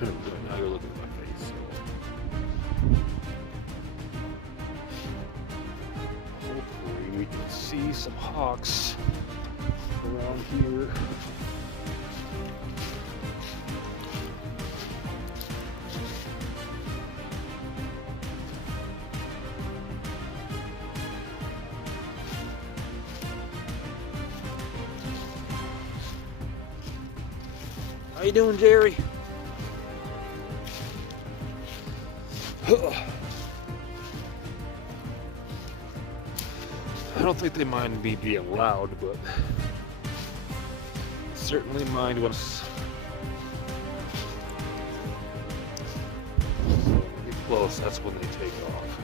Now you're looking at my face. So. Hopefully we can see some hawks around here. How you doing, Jerry? I don't think they mind me being loud, but certainly mind when get close. That's when they take off,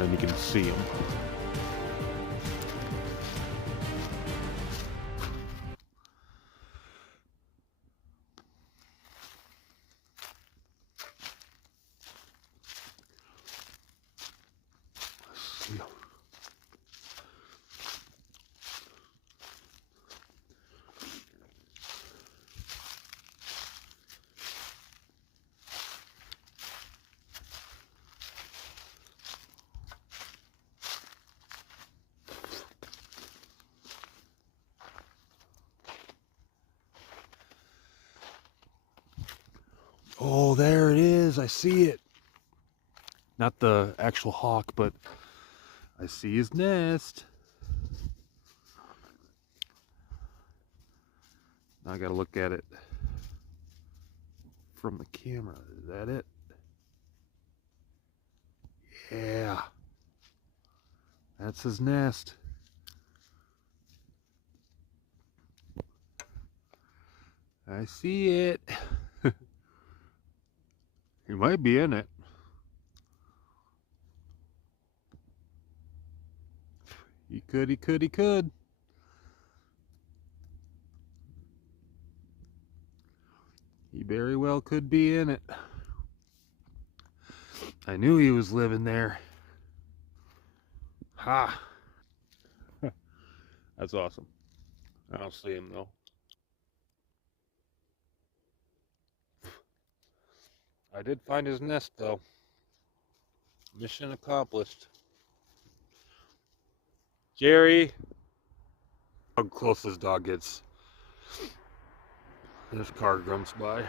and you can see them. Oh, there it is. I see it. Not the actual hawk, but I see his nest. Now I gotta look at it from the camera. Is that it? Yeah. That's his nest. I see it. He might be in it. He could. He very well could be in it. I knew he was living there. Ha! That's awesome. I don't see him though. I did find his nest though. Mission accomplished. Jerry! How close this dog gets. This car grumps by.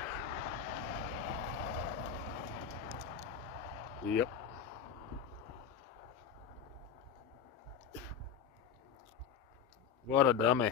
Yep. What a dummy.